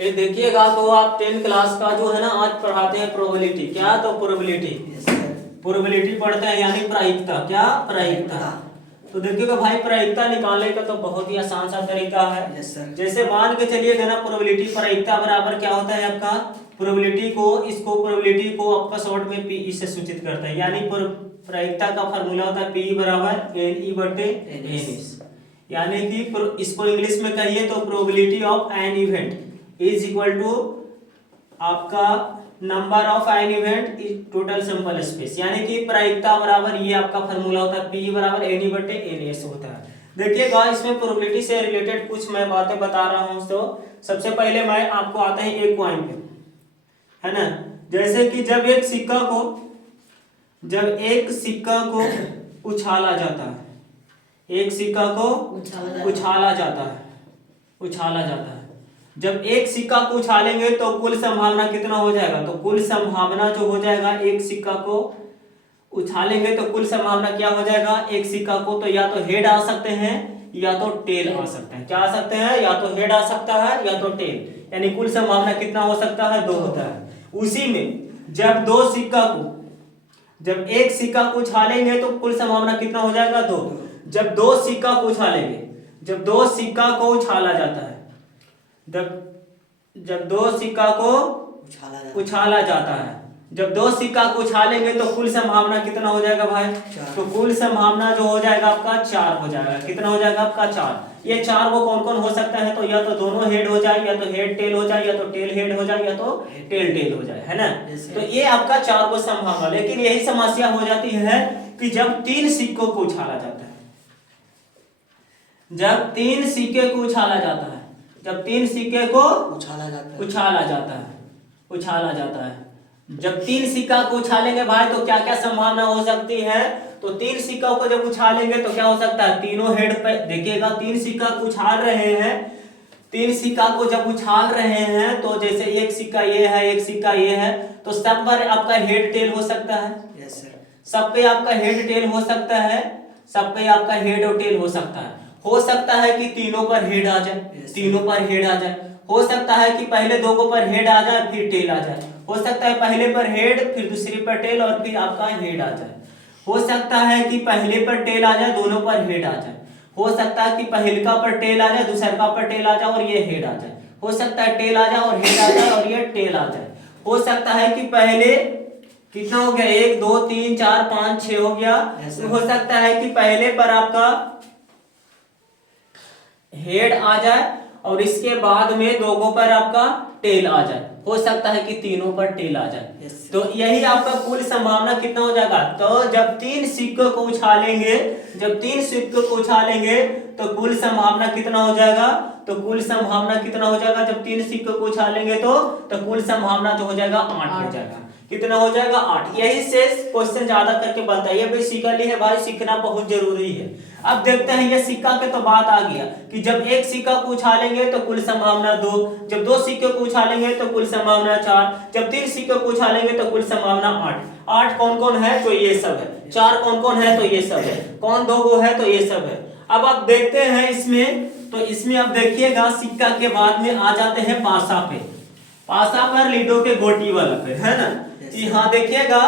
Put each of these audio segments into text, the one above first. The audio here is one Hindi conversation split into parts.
ये देखिएगा तो आप 10 क्लास का जो है ना आज पढ़ाते हैं प्रोबेबिलिटी। क्या? तो प्रोबेबिलिटी, प्रोबेबिलिटी पढ़ते हैं यानी प्रायिकता। क्या? प्रायिकता। तो देखिएगा भाई प्रायिकता निकालने का तो बहुत ही आसान सा तरीका है। जैसे मान के चलिएगा ना प्रोबेबिलिटी प्रायिकता बराबर क्या होता है आपका, प्रोबेबिलिटी को आपका शॉर्ट में पी से सूचित करता है, यानी प्रायिकता का फार्मूला होता है पी बराबर एन ई बटे एन एस। यानी कि इसको इंग्लिश में कहिए तो probability of an event is equal to आपका number of an event is total sample space. यानी कि प्रायिकता बराबर ये आपका फार्मूला होता है पी बराबर एन ई बटे एन एस होता है। देखिएगा इसमें प्रोबेबिलिटी से रिलेटेड कुछ मैं बातें बता रहा हूँ। तो सबसे पहले मैं आपको आता है एक पॉइंट पे, है ना। जैसे कि जब एक सिक्का को उछाला जाता है, एक सिक्का को उछाला जाता है। जब एक सिक्का को उछालेंगे तो कुल संभावना कितना हो जाएगा, तो कुल संभावना जो हो जाएगा एक सिक्का को उछालेंगे तो कुल संभावना क्या हो जाएगा, एक सिक्का को तो या तो हेड आ सकते हैं या तो टेल आ सकते हैं। क्या आ सकते हैं? या तो हेड आ सकता है या तो टेल, यानी कुल संभावना कितना हो सकता है, 2 होता है। उसी में जब एक सिक्का को उछालेंगे तो कुल संभावना कितना हो जाएगा, 2। जब दो सिक्का को उछाला जाता है, जब दो सिक्का को उछाला जाता है, जब दो सिक्का को उछालेंगे तो कुल संभावना कितना हो जाएगा भाई, तो कुल संभावना जो हो जाएगा आपका 4 हो जाएगा। कितना हो जाएगा आपका 4। ये 4 वो कौन कौन हो सकता है, तो या तो दोनों हेड हो जाए, या तो हेड टेल हो जाए, या तो टेल हेड हो जाए, या तो टेल टेल हो जाए, है ना। तो ये आपका 4 को संभावना। लेकिन यही समस्या हो जाती है कि जब 3 सिक्कों को उछाला जाता है, जब 3 सिक्के को उछाला जाता है, जब 3 सिक्का को उछालेंगे भाई तो क्या क्या संभावना हो सकती है, तो 3 सिक्का को जब उछालेंगे तो क्या हो सकता है, तीनों हेड पे देखिएगा 3 सिक्का को उछाल रहे हैं, 3 सिक्का को जब उछाल रहे हैं तो जैसे एक सिक्का ये है, एक सिक्का ये है, तो सब पर आपका हेड टेल हो सकता है। सब पे आपका हेड टेल हो सकता है, सब पे आपका हेड और टेल हो सकता है। हो सकता है कि तीनों पर हेड आ जाए, तीनों पर हेड आ जाए। हो सकता है कि पहले दो को पर हेड आ जाए फिर टेल आ जाए। हो सकता है पहले पर हेड फिर दूसरी पर टेल और फिर आपका हेड आ जाए। हो सकता है कि पहले पर टेल आ जाए, दोनों पर हेड आ जाए। हो सकता है कि पहलका पर टेल आ जाए, दूसरका पर टेल आ जाए और ये हेड आ जाए। हो सकता है टेल आ जाए और हेड आ जाए और ये टेल आ जाए। हो सकता है कि पहले कितना हो गया, 1 2 3 4 5 6 हो गया। हो सकता है कि पहले पर आपका हेड आ जाए और इसके बाद में दोगों पर आपका टेल आ जाए। हो सकता है कि तीनों पर टेल आ जाए। तो यही आपका कुल संभावना कितना हो जाएगा, तो जब 3 सिक्कों को उछालेंगे तो कुल संभावना कितना हो जाएगा, तो कुल संभावना कितना हो जाएगा, जब 3 सिक्कों को उछालेंगे तो कुल संभावना जो हो जाएगा 8 हो जाएगा। कितना हो जाएगा, 8। यही से क्वेश्चन ज्यादा करके बनता है। ये बेसिकली है भाई, सीखना बहुत जरूरी है। अब देखते हैं ये सिक्का के तो बात आ गया कि जब एक सिक्का को उछालेंगे तो कुल संभावना 2, जब 2 सिक्के को उछालेंगे तो कुल संभावना 4, जब 3 सिक्के को उछालेंगे तो कुल संभावना 8। 8 कौन कौन है, तो ये सब है। 4 कौन कौन है, तो ये सब है। कौन 2 गो है, तो ये सब है। अब आप देखते हैं इसमें, तो इसमें आप देखिएगा सिक्का के बाद में आ जाते हैं पासा पे, पासा पर लीडो के गोटी वाला पे, है ना। हाँ देखिएगा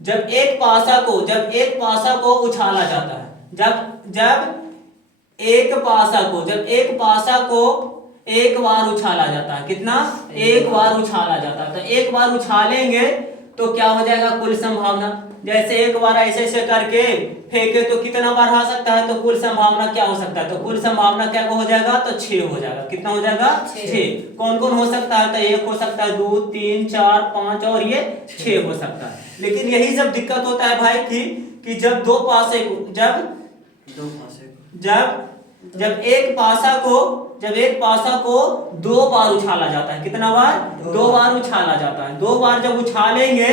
जब एक पासा को उछाला जाता है, जब एक पासा को एक बार उछाला जाता है, कितना, एक बार उछाला जाता है, तो एक बार उछालेंगे तो क्या हो जाएगा कुल संभावना। जैसे एक बार ऐसे करके फेंके तो कितना बार आ सकता है, तो कुल संभावना क्या हो सकता है, तो कुल संभावना क्या हो जाएगा, तो 6 हो जाएगा। कितना हो जाएगा, 6। कौन कौन हो सकता है, तो 1 हो सकता है, 2 3 4 5 और ये 6 हो सकता है। लेकिन यही जब दिक्कत होता है भाई कि जब एक पासा को 2 बार उछाला जाता है, कितना बार, 2 बार उछाला जाता है। 2 बार जब उछालेंगे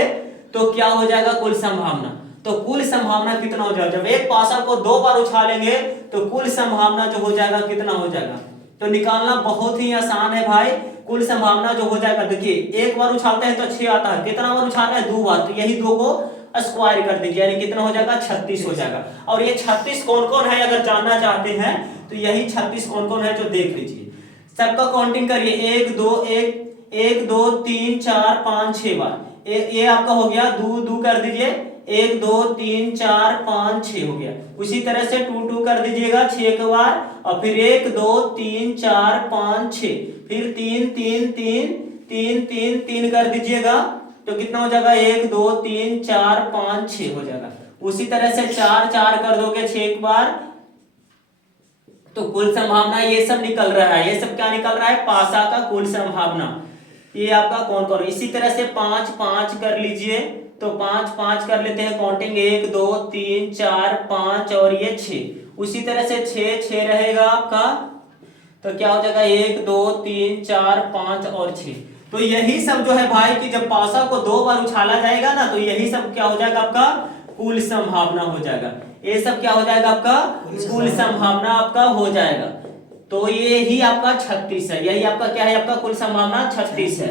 तो क्या हो जाएगा कुल संभावना, तो कुल संभावना कितना हो जाएगा, जब एक पासा को 2 बार उछालेंगे तो कुल संभावना जो हो जाएगा कितना हो जाएगा, तो निकालना बहुत ही आसान है भाई। कुल संभावना जो हो जाएगा, देखिए एक बार उछालते हैं तो 6 आता है, कितना बार उछाल रहे हैं, 2 बार, तो यही 2 को स्क्वायर कर दीजिए, यानी कितना हो जाएगा, 36 हो जाएगा। और ये 36 कौन कौन है अगर जानना चाहते हैं तो यही 36 कौन कौन है जो देख लीजिए। सबका काउंटिंग करिए, 1 2 3 4 5 6 बार। ये आपका हो गया, दो कर दीजिए, 1 2 3 4 5 6 हो गया। उसी तरह से 2 कर दीजिएगा 6 के बार, और फिर 1 2 3 4 5 6, फिर 3 3 3 3 3 3 कर दीजिएगा, तो कितना हो जाएगा, 1 2 3 4 5 6 हो जाएगा। उसी तरह से 4 कर दोगे 6 बार, तो कुल संभावना ये सब निकल रहा है। ये सब क्या निकल रहा है, पासा का कुल संभावना। ये आपका कौन। इसी तरह से 5 कर लीजिए, तो 5 कर लेते हैं काउंटिंग, 1 2 3 4 5 और ये 6। उसी तरह से 6 रहेगा आपका, तो क्या हो जाएगा, 1 2 3 4 5 और 6। तो यही सब जो है भाई कि जब पासा को 2 बार उछाला जाएगा ना, तो यही सब क्या हो जाएगा, आपका कुल संभावना हो जाएगा। ये सब क्या हो जाएगा, आपका कुल संभावना आपका हो जाएगा। तो ये ही आपका 36 है। यही आपका क्या है, आपका कुल संभावना 36 है।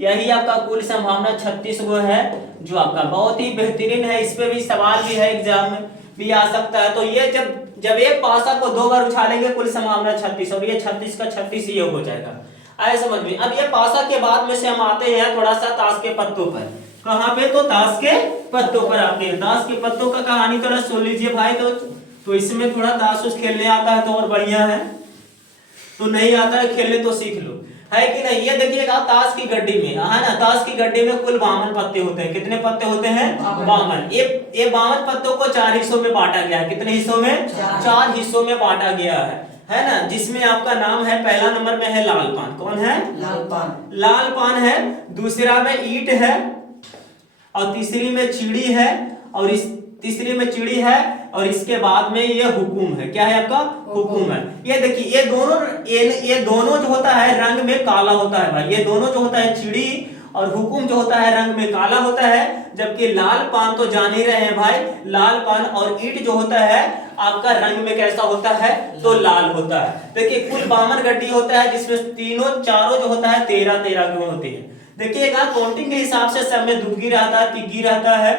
यही आपका कुल संभावना 36 वो है, जो आपका बहुत ही बेहतरीन है। इस पे भी सवाल भी है, एग्जाम में भी आ सकता है। तो ये जब एक पासा को 2 बार उछालेंगे, कुल संभावना 36, और ये 36 का 36 ये हो जाएगा। आए समझ में। अब ये पासा के बाद में से हम आते हैं थोड़ा सा ताश के पत्तों पर। कहाँ पे, तो ताश के पत्तों पर आते हैं। ताश के पत्तों का कहानी थोड़ा सुन लीजिए भाई। तो इसमें थोड़ा ताश उस खेलने आता है तो और बढ़िया है, तो नहीं आता है खेलने तो सीख लो, है कि नहीं। ये देखिएगा ताश की गड्डी में, है ना, ताश की गड्डी में कुल 52 पत्ते होते हैं। कितने पत्ते होते हैं, 52। ये 52 पत्तों को 4 हिस्सों में बांटा गया है। कितने हिस्सों में, 4 हिस्सों में बांटा गया है ना। जिसमें आपका नाम है, पहला नंबर में है लाल पान। कौन है, लाल पान है। दूसरा में ईंट है, और तीसरी में चिड़ी है, और इस तीसरी में चिड़ी है, और इसके बाद में ये हुकुम है। क्या है आपका, हुकुम है। ये देखिए, ये दोनों जो होता है रंग में काला होता है भाई। ये दोनों जो होता है, चिड़ी और हुकुम जो होता है रंग में काला होता है। जबकि लाल पान तो जान ही रहे हैं भाई, लाल पान और ईंट जो होता है आपका रंग में कैसा होता है, तो लाल होता है। देखिए कुल 52 गड्डी होता है, जिसमें चारों जो होता है 13 गुण होते हैं। देखिएगा काउंटिंग के हिसाब से सब में दुग्गी रहता है, तिग्गी रहता है।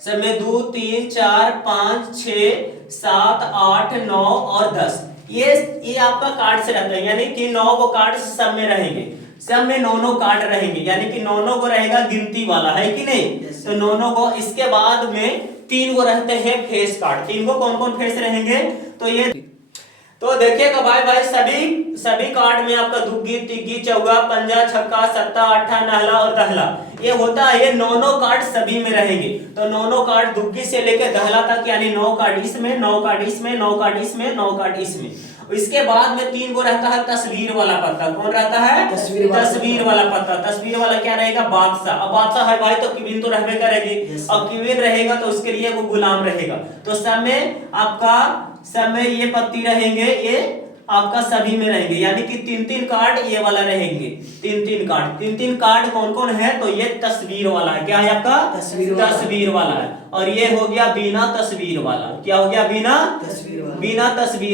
सब में 2 3 4 5 6 7 8 9 और 10, ये आपका कार्ड से रहता है। यानी कि 9 को कार्ड सब में रहेंगे। सब में 9 कार्ड रहेंगे, यानी कि 9 को रहेगा गिनती वाला, है कि नहीं। तो 9 को, इसके बाद में 3 को रहते हैं फेस कार्ड। 3 को कौन कौन फेस रहेंगे, तो ये, तो देखिएगा भाई सभी कार्ड में आपका दुग्गी, तिग्गी, चौगा, पंजा, छक्का, सत्ता, अट्ठा, नहला और दहला ये होता है। ये 9 कार्ड सभी में रहेंगे। तो 9 कार्ड दुग्गी से लेकर दहला तक, यानी 9 कार्ड इसमें, 9 कार्ड इसमें, 9 कार्ड इसमें, 9 कार्ड इसमें। इसके बाद में 3 को रहता है तस्वीर वाला पत्ता। कौन रहता है, तस्वीर वाला पत्ता। तस्वीर वाला क्या रहेगा, बादशाह। अब बादशाह है भाई तो क्वीन तो रहबे करेगी, और क्वीन रहेगा तो उसके लिए वो गुलाम रहेगा। तो सब में ये पत्ती रहेंगे, ये आपका सभी में रहेंगे। यानी कि 3 कार्ड ये वाला रहेंगे। 3 कार्ड कौन कौन है, तो ये तस्वीर वाला है। क्या है आपका, तस्वीर वाला है। और ये हो गया बिना तस्वीर वाला। क्या हो गया, बिना तस्वीर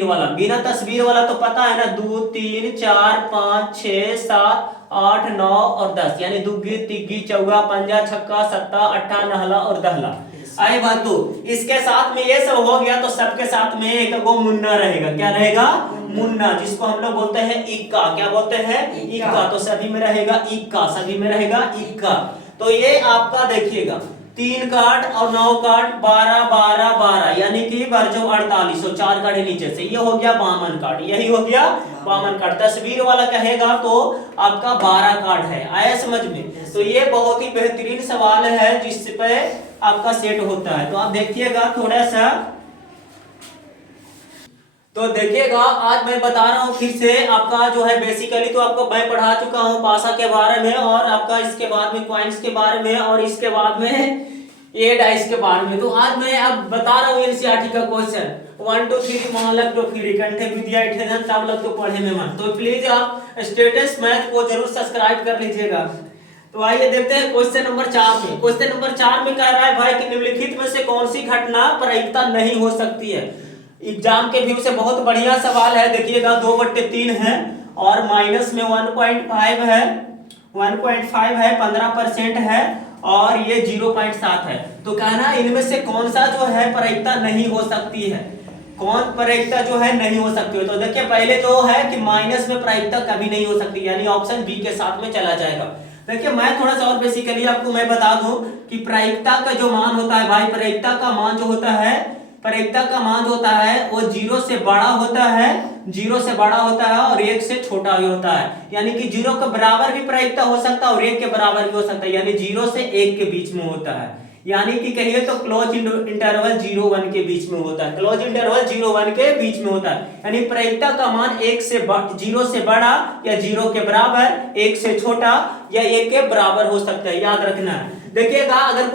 वाला। बिना तस्वीर वाला तो पता है ना, 2 3 4 5 6 7 8 9 और 10, यानी दुग्गी, तिग्गी, चौगा, पंजा, छक्का, सत्ता, अट्ठा, नहला और दहला। आई बात। तो इसके साथ में ये सब हो गया, तो सबके साथ में एक वो मुन्ना रहेगा। क्या रहेगा, मुन्ना, जिसको हम लोग बोलते हैं इक्का। क्या बोलते हैं, इक्का। तो सभी में रहेगा इक्का, सभी में रहेगा इक्का। तो ये आपका देखिएगा 3 कार्ड और 9 कार्ड, 12 12 12, यानी कि बरजो 48, 4 कार्ड नीचे से। ये हो गया 52 कार्ड। यही हो गया 52 कार्ड। तस्वीर वाला कहेगा तो आपका 12 कार्ड है। आया समझ में। तो ये बहुत ही बेहतरीन सवाल है, जिस पे आपका सेट होता है। तो आप देखिएगा थोड़ा सा, तो देखिएगा आज मैं बता रहा हूँ फिर से आपका जो है बेसिकली तो आपको मैं पढ़ा चुका हूँ पासा के बारे में, और आपका इसके बाद में कॉइन्स के बारे में, और इसके बाद में ये डाइस के बारे में। तो आज मैं अब बता रहा हूँ एनसीईआरटी का क्वेश्चन 1 2 3 मोहलक तो फिर कंठे विद्या इठन तब लग तो पढ़े में मन। तो प्लीज आप स्टेटस मैथ को जरूर सब्सक्राइब कर लीजिएगा। तो आइए देखते हैं क्वेश्चन नंबर 4 में। क्वेश्चन नंबर 4 में कह रहा है भाई कि निम्नलिखित में से कौन सी घटना प्रायिकता नहीं हो सकती है। एग्जाम के व्यू से बहुत बढ़िया सवाल है। देखिएगा 2/3 है, और माइनस में 1.5 है, 1.5 है, 15% है, और ये 0.7 है। तो कहना इनमें से कौन सा जो है प्रायिकता नहीं हो सकती है। कौन प्रायिकता जो है नहीं हो सकती है। तो देखिए पहले जो है कि माइनस में प्रायिकता कभी नहीं हो सकती, यानी ऑप्शन बी के साथ में चला जाएगा। देखिए मैं थोड़ा सा और बेसिकली आपको मैं बता दूं कि प्रायिकता का जो मान होता है भाई, प्रायिकता का मान जो होता है, प्रायिकता का मान जो होता है वो 0 से बड़ा होता है, 0 से बड़ा होता है और 1 से छोटा भी होता है। यानी कि 0 के बराबर भी प्रायिकता हो सकता है और 1 के बराबर भी हो सकता है, यानी 0 से 1 के बीच में होता है। यानी कि कहिए तो क्लोज इंटरवल 0-1 के बीच में होता है, क्लोज इंटरवल 0-1 के बीच में होता है। यानी प्रायिकता का मान 0 से बड़ा या 0 के बराबर, 1 से छोटा या 1 के बराबर हो सकता है, याद रखना है। देखिएगा अगर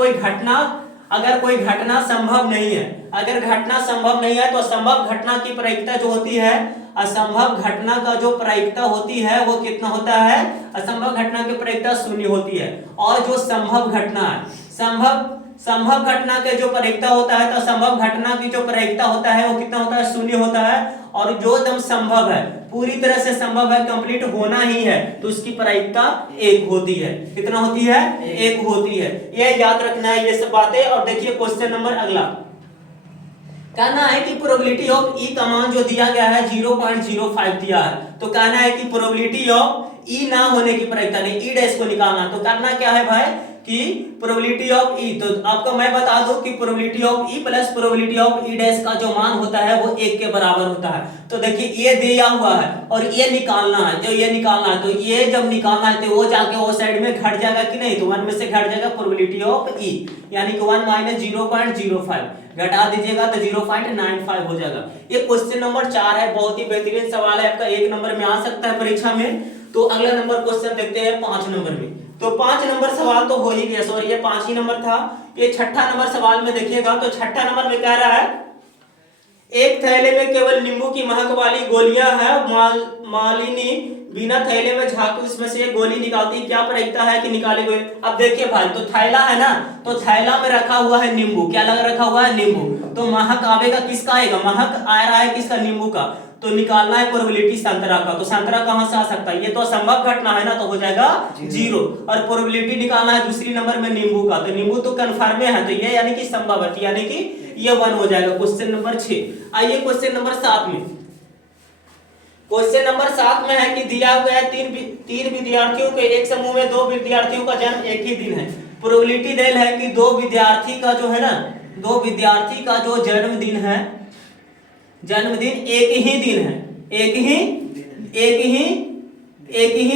कोई घटना संभव नहीं है, अगर घटना संभव नहीं है तो असंभव घटना की प्रायिकता जो होती है, असंभव घटना का जो प्रायिकता होती है वो कितना होता है, असंभव घटना की प्रायिकता 0 होती है। और जो संभव घटना है, संभव घटना के जो प्रायिकता होता है, तो संभव घटना की जो प्रायिकता होता है वो कितना होता है, 0 होता है। और जो एकदम संभव है, पूरी तरह से संभव है, कंप्लीट होना ही है, तो उसकी प्रायिकता 1 होती है। कितना होती है, 1 होती है। ये याद रखना है ये सब बातें। और देखिए क्वेश्चन नंबर अगला कहना है कि प्रोबेबिलिटी ऑफ ई का मान जो दिया गया है 0.05 दिया है, तो कहना है कि प्रोबेबिलिटी ऑफ ई ना होने की प्रायिकता नहीं, ई डैश को निकालना। तो करना क्या है भाई कि प्रोबेबिलिटी ऑफ ई, तो आपको मैं बता दूं कि probability of E plus probability of E dash का जो मान होता है वो 1 के बराबर होता है। तो देखिए ये दिया हुआ है और ये निकालना है, जो ये निकालना है, तो ये जब निकालना है तो वो जाके वो साइड में घट जाएगा कि नहीं, तो 1 में से घट जाएगा प्रोबेबिलिटी ऑफ ई, यानी कि 1 माइनस 0.05 घटा दीजिएगा तो 0.95 हो जाएगा। ये क्वेश्चन नंबर 4 है, बहुत ही बेहतरीन सवाल है, आपका 1 नंबर में आ सकता है परीक्षा में। तो अगला नंबर क्वेश्चन देखते हैं 5 नंबर में। तो 5 नंबर सवाल तो हो ही गया, सॉरी ये 5 ही नंबर था। ये छठा नंबर सवाल में देखिएगा, तो छठा नंबर में कह रहा है एक थैले में केवल नींबू की महक वाली गोलियां है, मालिनी बिना थैले में झांकी उसमें से एक गोली निकालती, क्या प्रायिकता है कि निकाली गई। अब देखिए भाई, तो थैला है ना, तो थैला में रखा हुआ है नींबू, क्या लगा रखा हुआ है, नींबू। तो महक आवेगा किसका, आएगा महक आ रहा है किसका, नींबू का। तो निकालना है प्रोबेबिलिटी संतरा का, तो संतरा कहां से आ सकता है, ये तो असंभव घटना है ना, तो हो जाएगा 0। और प्रोबेबिलिटी निकालना है दूसरी नंबर में नींबू का, तो नींबू तो कन्फर्म है, तो ये यानी कि संभव है, यानी कि ये 1 हो जाएगा। Question number 6। आइए क्वेश्चन नंबर 7 में। क्वेश्चन नंबर 7 में है कि दिया गया तीन विद्यार्थियों के एक समूह में 2 विद्यार्थियों का जन्म एक ही दिन है। प्रोबेबिलिटी देल है कि 2 विद्यार्थी का जो है ना, 2 विद्यार्थी का जो जन्मदिन है, जन्मदिन एक ही दिन है, एक ही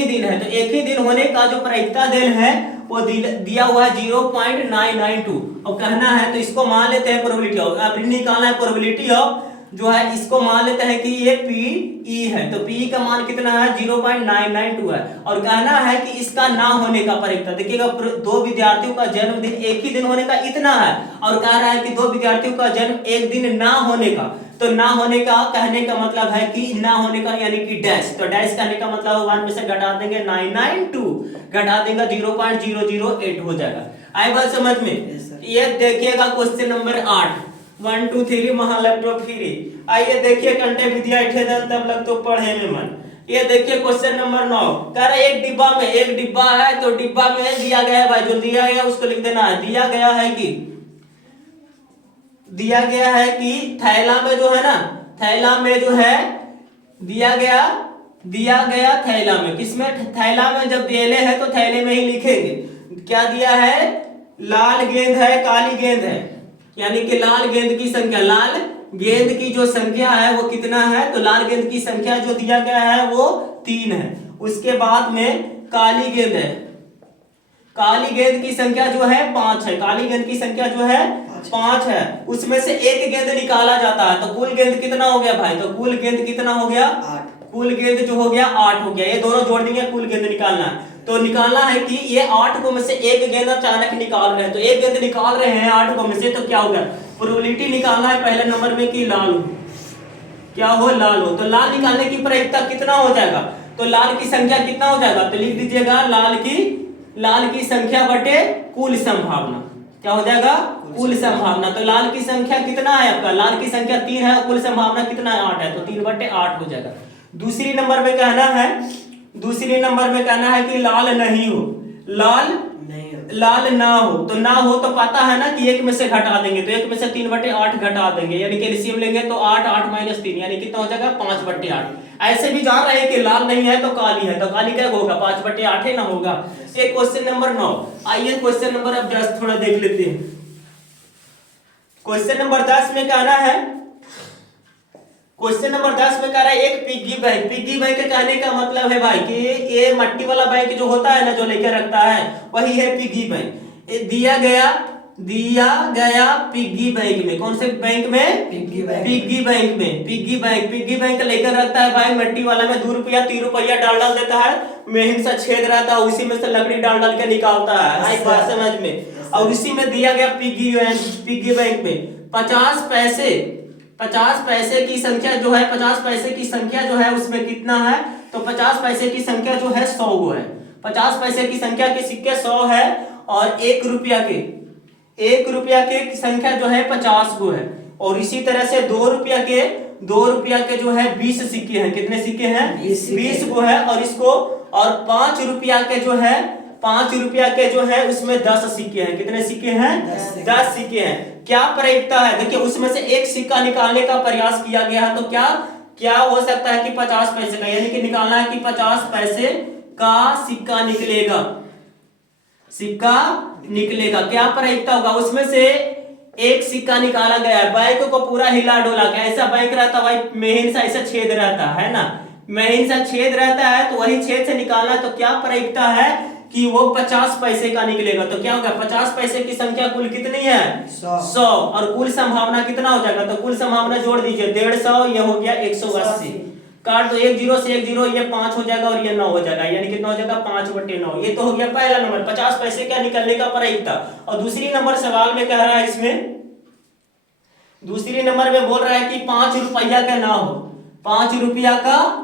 दिन है। तो एक ही दिन होने का जो प्रायिकता देल है वो दिया हुआ है 0.992 और कहना है, तो इसको मान लेते हैं प्रोबेबिलिटी ऑफ, अब निकालना है प्रोबेबिलिटी ऑफ जो है, इसको मान लेते हैं कि ये पी है, तो पी का मान कितना है 0.992 है। और कहना है कि इसका ना होने का प्रायिकता, देखिएगा 2 विद्यार्थियों का जन्मदिन एक ही दिन होने का इतना है, और कह रहा है कि 2 विद्यार्थियों का जन्म एक दिन ना होने का। तो ना होने का कहने का मतलब है कि ना होने का यानी कि डैश, तो डैश कहने का मतलब 1 में से घटा देंगे 992, घटा देंगे 0.008 हो जाएगा। आई बात समझ में। ये देखिएगा क्वेश्चन नंबर 8, 1 2 3 महालक्ष्मी फिरी। आइए देखिए कंटे विद्या ठेदन तब लग तो पढ़े में मन। ये देखिए क्वेश्चन नंबर 9 कह रहा है एक डिब्बा है, तो डिब्बा में दिया गया है भाई, जो दिया गया उसको लिख देना है। दिया गया है कि थैला में जो है ना, थैला में जो है दिया गया थैला में, किसमें, थैला में जब देले है तो थैले में ही लिखेंगे। क्या दिया है, लाल गेंद है काली गेंद है, यानी कि लाल गेंद की संख्या, लाल गेंद की जो संख्या है वो कितना है, तो लाल गेंद की संख्या जो दिया गया है वो 3 है। उसके बाद में काली गेंद है, काली गेंद की संख्या जो है 5 है, काली गेंद की संख्या जो है 5 है। उसमें से एक गेंद निकाला जाता है, तो कुल गेंद कितना हो गया भाई, तो कुल गेंद कितना हो गया 8, कुल गेंद जो हो गया 8 हो गया। ये दोनों जोड़ देंगे, कुल गेंद निकालना है। तो निकालना है कि ये 8 को में से एक गेंद अचानक निकाल रहे हैं, तो एक गेंद निकाल रहे हैं 8 को में से, तो क्या होगा, प्रोबेबिलिटी निकालना है पहले नंबर में कि लाल हो, क्या हो, लाल हो। तो लाल निकालने की प्रायिकता कितना हो जाएगा, तो लाल की संख्या कितना हो जाएगा, तो लिख दीजिएगा लाल की संख्या बटे कुल संभावना, क्या हो जाएगा, कुल संभावना। तो लाल की संख्या कितना है आपका, लाल की संख्या 3 है, कुल संभावना कितना है 8 है, तो 3/8 हो जाएगा। दूसरी नंबर में कहना है कि लाल नहीं हो, लाल लाल ना हो, तो ना हो तो पता है ना कि एक में से घटा देंगे, तो एक में से 3/8 घटा देंगे, यानी कि एलसीएम लेंगे तो 8, 8 - 3 यानी कितना हो जाएगा 5/8। ऐसे भी जान रहे हैं कि लाल नहीं है तो काली है, तो काली क्या होगा 5/8 ही ना होगा। ये क्वेश्चन नंबर 9। आइए क्वेश्चन नंबर अब 10 थोड़ा देख लेते हैं। क्वेश्चन नंबर 10 में कहना है, क्वेश्चन नंबर 10 में कह रहा है एक पिग्गी बैंक। पिग्गी बैंक कहने का मतलब है भाई कि ये मट्टी वाला बैंक जो होता है ना, जो लेकर रखता है, वही है पिग्गी बैंक। ये दिया गया पिग्गी बैंक में। कौन से बैंक में? पिग्गी बैंक में। पिग्गी बैंक लेकर रखता है भाई मट्टी वाला में। 2 रुपया 3 रुपया डाल देता है, मेहनत से छेद रहता है, उसी में से लकड़ी डाल के निकालता है, एक बात समझ में। और उसी में दिया गया पिग्गी बैंक में 50 पैसे की संख्या जो है, 50 पैसे की संख्या जो है उसमें कितना है, तो 50 पैसे की संख्या जो है 100 गो है। 50 पैसे की संख्या के सिक्के 100 है, और 1 रुपया के संख्या जो है 50 गो है। और इसी तरह से 2 रुपया के जो है 20 सिक्के हैं। कितने सिक्के हैं? 20 गो है। और इसको, और 5 रुपया के जो है उसमें 10 सिक्के हैं। कितने सिक्के हैं? 10 सिक्के हैं। क्या प्रायिकता है? देखिए उसमें से एक सिक्का निकालने का प्रयास किया गया है, तो क्या हो सकता है कि 50 पैसे का, यानी कि निकालना है कि 50 पैसे का सिक्का निकलेगा। क्या प्रायिकता होगा? उसमें से एक सिक्का निकाला गया है, बैंक को पूरा हिला डोला के, ऐसा बैंक रहता भाई मेहन से ऐसा छेद रहता है ना, मेहन से छेद रहता है, तो वही छेद से निकालना। तो क्या प्रायिकता है कि वो 50 पैसे का निकलेगा। तो क्या होगा 50 पैसे की संख्या कुल कितनी है? 100। और कुल संभावना कितना हो जाएगा? तो कुल संभावना जोड़ दीजिए 150, ये हो गया 180। काट दो 1 0 से 1 0, ये 5 हो जाएगा और ये 9 हो जाएगा, यानी कितना हो जाएगा 5/9। ये तो हो गया पहला नंबर, 50 पैसे का निकलने का प्रायिकता। और दूसरी नंबर सवाल में कह रहा है, इसमें दूसरी नंबर में बोल रहा है कि 5 रुपया का ना हो, 5 रुपया का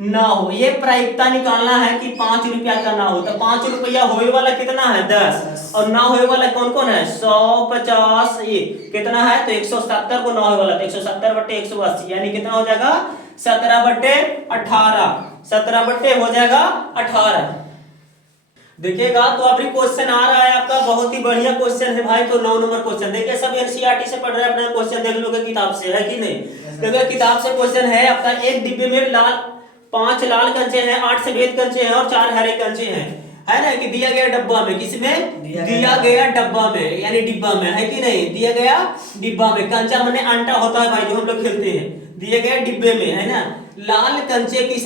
ना हो। ये प्रायिकता निकालना है कि 5 रुपया का ना हो। तो 5 रुपया होए वाला कितना है? 10। और ना होए वाला कौन कौन है? 100, 50, ये कितना है? तो 170 को ना होए वाला, तो 170/180 यानी कितना हो जाएगा 17/18। 17 हो जाएगा 18। देखिएगा तो अभी क्वेश्चन आ रहा है आपका, बहुत ही बढ़िया क्वेश्चन है भाई। तो 9 नंबर क्वेश्चन देखिए, सब एनसीईआरटी से पढ़ रहे हैं, अपना क्वेश्चन देख लोगे किताब से, है कि नहीं? देखिए किताब से क्वेश्चन है आपका, एक डिब्बे में 5 लाल कंचे हैं, 8 सफेद कंचे हैं और 4 हरे कंचे हैं, है ना, कि दिया गया डब्बा में। किसमें? दिया गया डब्बा में, यानी डिब्बा में, है कि नहीं? दिया गया डिब्बा में। कंचा माने आंटा होता है भाई, जो हम लोग खेलते हैं। दिए गए डिब्बे में, है ना, लाल कंचे की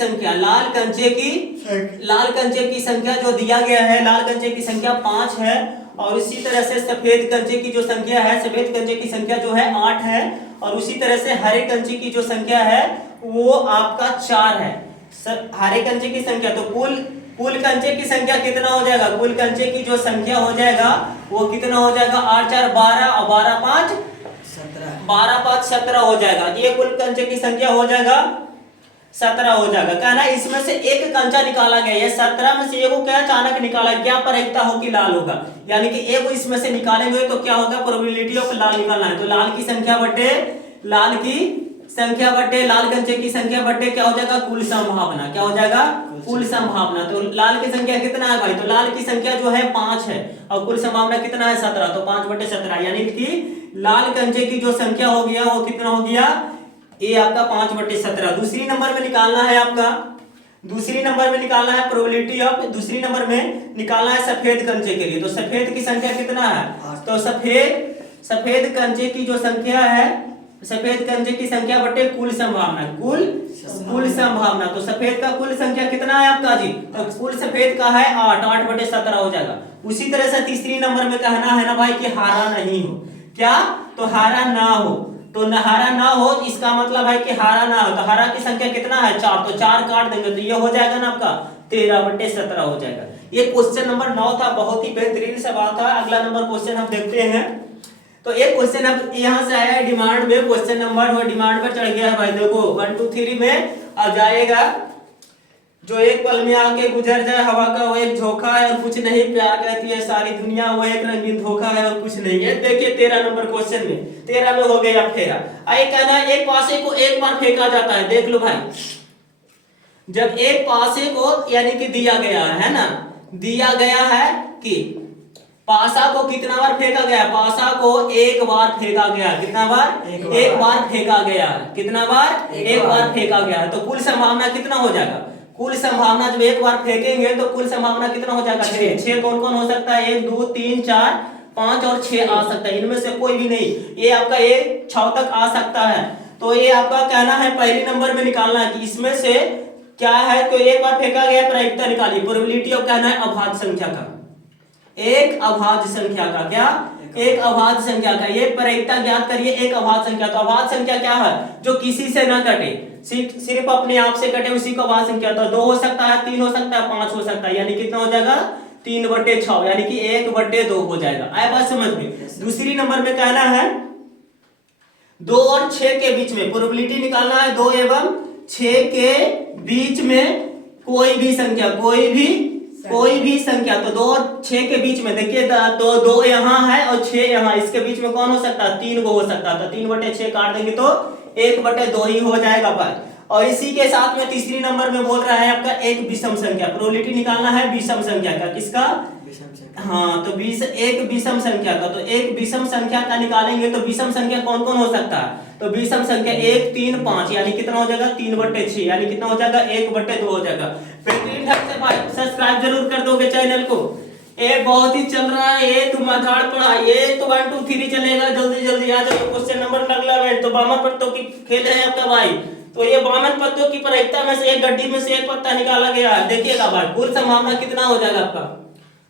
संख्या जो दिया गया है, लाल कंचे की संख्या 5 है। और इसी तरह से सफेद कंचे की जो संख्या है, सफेद कंचे की संख्या जो है 8 है। और उसी तरह से हरे कंचे की जो संख्या है वो आपका 4 है। हरे कंचे की संख्या, तो कुल कंचे की संख्या कितना हो जाएगा? कुल कंचे की जो संख्या हो जाएगा वो कितना हो जाएगा? 8 4 12 और 12 5 17, 12 5 17 हो जाएगा। ये कुल कंचे की संख्या हो जाएगा 17 हो जाएगा। कहना इसमें से एक कंचा निकाला गया, ये 17 में से एगो क्या अचानक निकाला, क्या प्रायिकता हो कि लाल होगा, यानी कि एगो इसमें से निकालेंगे तो क्या होगा? प्रोबेबिलिटी ऑफ लाल निकालना है। तो लाल की संख्या बटे लाल कंचे की संख्या बटे क्या हो जाएगा? कुल संभावना। क्या हो जाएगा? कुल संभावना। तो लाल की संख्या कितना है भाई? तो लाल की संख्या जो है 5 है और कुल संभावना कितना है? 17। तो 5/17 यानी कि लाल कंचे की जो संख्या हो गया वो कितना हो गया? ये आपका 5/17। दूसरी नंबर में निकालना है आपका, दूसरी नंबर में निकालना है प्रोबेबिलिटी ऑफ, दूसरी नंबर में निकालना है सफेद कंचे के लिए। तो सफेद की संख्या कितना है? तो सफेद कंचे की जो संख्या है, सफेद कंचे की संख्या बटे कुल संभावना, कुल संभावना। तो सफेद का कुल संख्या कितना है आपका जी? तो कुल सफेद का है 8, 8/17 हो जाएगा। उसी तरह से तीसरी नंबर में कहना है ना भाई कि हारा नहीं हो। क्या? तो हारा ना हो। तो हारा ना हो इसका मतलब है कि हारा ना हो। तो हारा की संख्या कितना है? 4। तो 4 काट देंगे तो ये हो जाएगा ना आपका 13/17 हो जाएगा। ये क्वेश्चन नंबर 9 था, बहुत ही बेहतरीन सवाल था। अगला नंबर क्वेश्चन हम देखते हैं। तो एक क्वेश्चन अब यहाँ से आया है डिमांड में, क्वेश्चन नंबर वो डिमांड पर चढ़ गया है भाई। देखो 1 2 3 में आ जाएगा, जो एक पल में आके गुजर जाए हवा का वो एक झोंका है और कुछ नहीं, प्यार कहती है सारी दुनिया वो एक रंगीन धोखा है और कुछ नहीं है। देखिए 13 नंबर क्वेश्चन में, 13 में हो गया फेरा। आइए कहना है एक पासे को एक बार फेंका जाता है। देख लो भाई, जब एक पासे को यानी कि दिया गया है ना, दिया गया है कि पासा को कितना बार फेंका गया? पासा को एक बार फेंका गया। कितना बार? एक बार फेंका गया। कितना बार? एक बार फेंका गया। तो कुल संभावना कितना हो जाएगा? कुल संभावना जब एक बार फेंकेंगे तो कुल संभावना कितना हो जाएगा? 6। 6 कौन कौन हो सकता है? 1 2 3 4 5 और 6 आ सकता है। इनमें से कोई भी नहीं, ये आपका 1 6 तक आ सकता है। तो ये आपका कहना है पहले नंबर में निकालना है कि इसमें से क्या है। तो एक बार फेंका गया, प्रायिकता निकालिए। प्रोबेबिलिटी ऑफ कहना है अभाज्य संख्या का, एक अभाज्य संख्या का। क्या? एक अभाज्य संख्या का। ये प्रायिकता ज्ञात करिए एक अभाज्य संख्या। तो अभाज्य संख्या क्या है? जो किसी से ना कटे, सिर्फ अपने आप से कटे, उसी को अभाज्य संख्या। तो 2 हो सकता है, 3 हो सकता है, 5 हो सकता है। यानी कितना हो जाएगा? 3/6, यानी कि 1/2 हो जाएगा। आया बात समझ में? दूसरी नंबर में कहना है 2 और 6 के बीच में प्रोबेबिलिटी निकालना है। 2 एवं 6 के बीच में कोई भी संख्या, कोई भी संख्या। तो 2 और 6 के बीच में देखिए, तो 2 यहाँ है और 6 यहाँ, इसके बीच में कौन हो सकता है? 3 को हो सकता है। तो 3/6 काट देंगे तो 1/2 ही हो जाएगा भाई। और इसी के साथ में तीसरी नंबर में बोल रहा है आपका एक विषम संख्या। प्रोबेबिलिटी निकालना है विषम संख्या का। किसका? हाँ, तो 20 एक विषम संख्या का। तो एक विषम संख्या का निकालेंगे तो विषम संख्या कौन कौन हो सकता है? तो विषम संख्या 1 3 5, यानी कितना हो जाएगा? 3/6, यानी कितना हो जाएगा? 1/2 हो जाएगा। बेहतरीन ढंग से भाई सब्सक्राइब जरूर कर दोगे चैनल को। ये बहुत ही चल रहा है, ये धुआंधार पढ़ा, ये तो 1 2 3 चलेगा। जल्दी जल्दी आ जाओ। क्वेश्चन नंबर अगला है तो वामन पत्तों की खेल है आपका भाई। तो ये वामन पत्तों की प्रायिकता में से एक गड्डी में से एक पत्ता निकाला गया है। देखिएगा भाई, कुल संभावना कितना हो जाएगा आपका?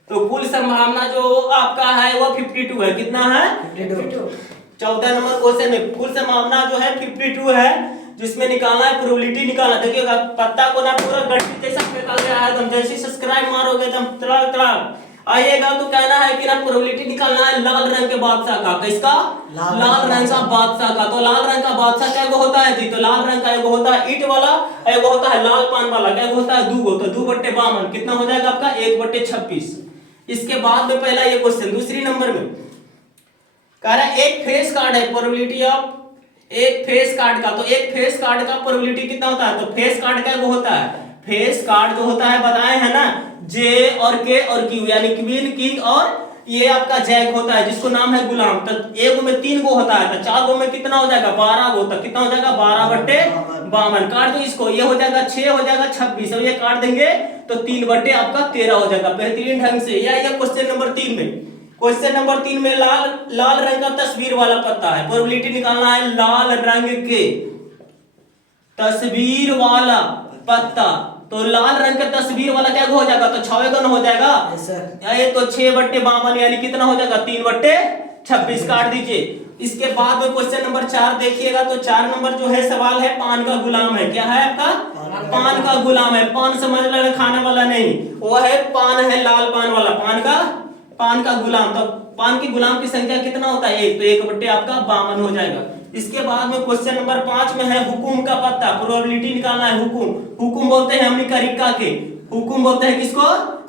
तो कुल संभावना जो आपका है वो 52 है। कितना है? 52। 14 नंबर क्वेश्चन में कुल संभावना जो है 52 है, जिसमें निकालना है प्रोबेबिलिटी निकालना। देखिएगा पत्ता को ना पूरा गड्डी जैसा फेंका गया है। तुम जैसे सब्सक्राइब मारोगे तुम तड़ाक तड़ाक आइएगा। तो कहना है कि ना प्रोबेबिलिटी निकालना है लाल रंग के बादशाह का। किसका? लाल रंग का बादशाह का। तो लाल रंग का बादशाह क्या होता है जी? तो लाल रंग का एगो होता है ईंट वाला, एगो होता है लाल पान वाला। क्या होता है? 2 तो 2/52 कितना हो जाएगा आपका? 1/26। इसके बाद में पहला ये क्वेश्चन। दूसरी नंबर में कह रहा है एक फेस कार्ड है, प्रोबेबिलिटी ऑफ एक फेस कार्ड का। तो एक फेस कार्ड का प्रोबेबिलिटी कितना होता है? तो फेस कार्ड क्या होता है? फेस कार्ड जो होता है बताए है ना, जे और के और क्यू, यानी क्वीन किंग और ये आपका जैक होता है, जिसको नाम है गुलाम। तो एक में 3 गो होता है, तो 4 गो में कितना हो जाएगा? 12 गो। तो कितना हो जाएगा? 12/52। काट दो इसको, ये हो जाएगा 6 हो जाएगा 26, और ये काट देंगे तो 3/13 हो जाएगा। बेहतरीन ढंग से। या क्वेश्चन नंबर 3 में, क्वेश्चन नंबर 3 में लाल रंग का तस्वीर वाला पत्ता है। प्रोबेबिलिटी निकालना है लाल रंग के तस्वीर वाला पत्ता। तो लाल रंग का तस्वीर वाला क्या हो जाएगा? तो 6 गन हो जाएगा। ये तो 6/52, यानी कितना हो जाएगा? 3/26 काट दीजिए। इसके बाद में क्वेश्चन नंबर 4 देखिएगा। तो 4 नंबर जो है सवाल है पान का गुलाम है। क्या है आपका? पान का गुलाम है। पान समझ लेना, खाने वाला नहीं, वो है पान है, लाल पान वाला। पान का गुलाम। तो पान की गुलाम की संख्या कितना होता है? 1, तो 1/52 हो जाएगा। इसके बाद में क्वेश्चन नंबर 5 में है हुकुम का पत्ता। प्रोबेबिलिटी निकालना है हुकुम बोलते हैं हमने करिका के। हुकुम बोलते हैं किसको?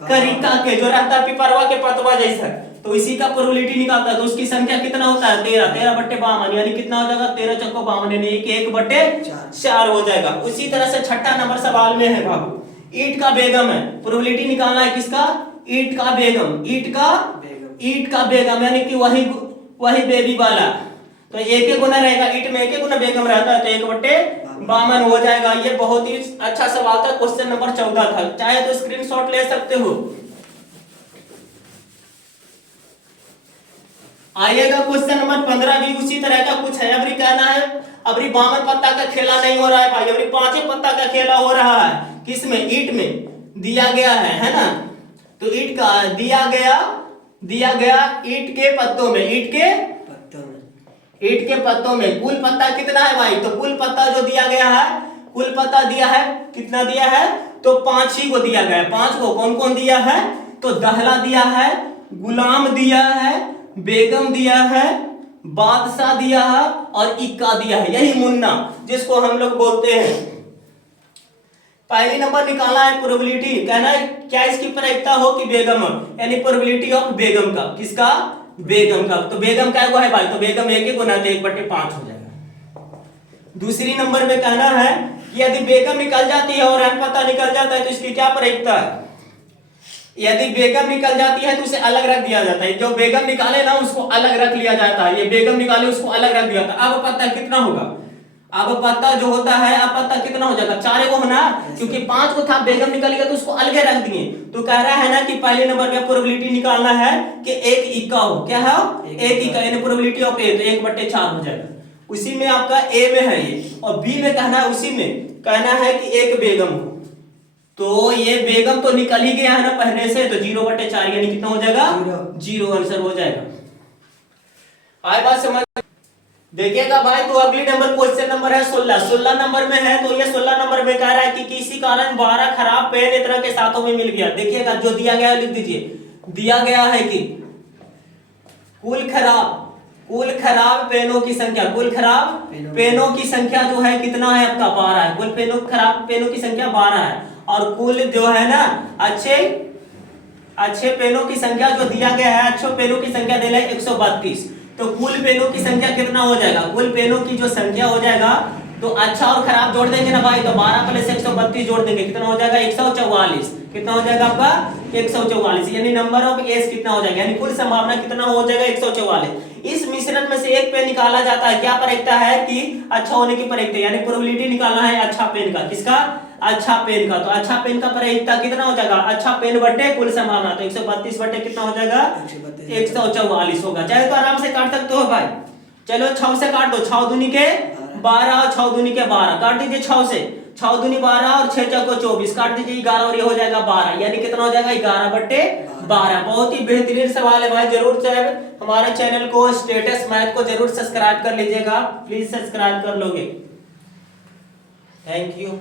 करिका के, जो रहता है पिपरवा के पतवा जैसा। तो इसी का प्रोबेबिलिटी निकालता है। तो उसकी संख्या कितना होता है? 13/52, यानी कितना हो जाएगा? 13 चौको 52, यानी 1/4 हो जाएगा। उसी तरह से छठा नंबर सवाल में है बाबू, ईंट का बेगम है। प्रोबेबिलिटी निकालना है किसका? ईंट का बेगम। ईंट का बेगम यानी कि वही बेबी वाला। तो एक गुना रहेगा, ईंट में एक गुना बेगम रहता है, तो 1/52 हो जाएगा। ये बहुत ही अच्छा सवाल था, क्वेश्चन नंबर 14 था। चाहे तो स्क्रीनशॉट ले सकते हो। आइएगा क्वेश्चन नंबर 15 भी उसी तरह का कुछ है। अबरी कहना है अबरी बामन पत्ता का खेला नहीं हो रहा है भाई, अबरी 5 पत्ता का खेला हो रहा है। किसमें? ईंट में दिया गया है ना। तो ईंट का दिया गया ईंट के पत्तों में, ईंट के पत्तों में कुल पत्ता कितना है भाई? तो कुल पत्ता जो दिया गया है, कुल पत्ता दिया है, कितना दिया है? तो 5 ही को दिया गया है। 5 को कौन कौन दिया है? तो दहला दिया है, गुलाम दिया है, बेगम दिया है, बादशाह दिया है और इक्का दिया है। यही मुन्ना जिसको हम लोग बोलते हैं। पहली नंबर निकाला है प्रोबेबिलिटी। कहना है क्या इसकी प्रायिकता हो कि बेगम हो, यानी प्रोबेबिलिटी ऑफ बेगम का। किसका? बेगम का। तो बेगम क्या है भाई? तो बेगम 1 गुना 1/5 हो जाएगा। दूसरी नंबर में कहना है कि यदि बेगम निकल जाती है और अन पता निकल जाता है तो इसकी क्या प्रायिकता है? यदि बेगम निकल जाती है तो उसे अलग रख दिया जाता है, जो बेगम निकाले ना उसको अलग रख लिया जाता है, ये बेगम निकाले उसको अलग रख दिया जाता है। अब पता कितना होगा, अब पता जो होता है, अब पता कितना हो जाएगा, 4 को होना, क्योंकि 5 को था, बेगम निकलेगा तो उसको अलग रख दिए। तो कह रहा है ना कि पहले नंबर पे प्रोबेबिलिटी निकालना है कि 1 इक्का हो, क्या है 1 इक्का, यानी प्रोबेबिलिटी ऑफ ए, तो 1/4 हो जाएगा। उसी में आपका ए में है ये, और बी में कहना है, उसी में कहना है कि 1 बेगम हो, तो ये बेगम तो निकल ही गया है ना पहले से, तो 0/4 यानी कितना हो जाएगा 0 आंसर हो जाएगा। आए बात समझ, देखिएगा भाई, तो अगली नंबर क्वेश्चन नंबर है 16 नंबर में है। तो ये 16 नंबर में कह रहा है कि किसी कारण 12 खराब पेन इस तरह के साथों में मिल गया। देखिएगा जो दिया गया है लिख दीजिए, दिया गया है कि कुल खराब पेनों की संख्या, कुल खराब पेनों की संख्या जो है कितना है आपका 12 है, कुल खराब पेनों की संख्या 12 है, और कुल जो है ना अच्छे पेनों की संख्या जो दिया गया है, अच्छे पेनों की संख्या दे रहा है 132। तो कुल पेनों की संख्या कितना हो जाएगा, कुल पेनों की जो संख्या हो जाएगा, तो अच्छा और खराब जोड़ देंगे ना भाई, तो 12 प्लस 132 जोड़ देंगे, कितना हो जाएगा 144। कितना हो जाएगा आपका 144, यानी नंबर ऑफ एस कितना हो जाएगा, यानी कुल संभावना कितना हो जाएगा 144। इस मिश्रण में से एक पेन निकाला जाता है, क्या प्रायिकता है कि अच्छा होने की प्रायिकता, यानी प्रोबेबिलिटी निकालना है अच्छा पेन का, किसका अच्छा पेन का। तो अच्छा पेन का प्रायिकता कितना हो जाएगा, अच्छा पेन बटे कुल संभावना, तो 132 बटे कितना हो जाएगा 144 होगा। चाहे तो आराम से काट सकते हो भाई, चलो 6 से काट दो, 6 दूनी के 12 और 6 दूनी के 12 काट दीजिए, 6 से 6 दूनी 12 और 6 चौको 24 काट दीजिए 11 और ये हो जाएगा 12, यानी कितना हो जाएगा 11/12। बहुत ही बेहतरीन सवाल है भाई, जरूर से हमारे चैनल को स्टेटस मैथ को जरूर सब्सक्राइब कर लीजिएगा, प्लीज सब्सक्राइब कर लोगे। Thank you.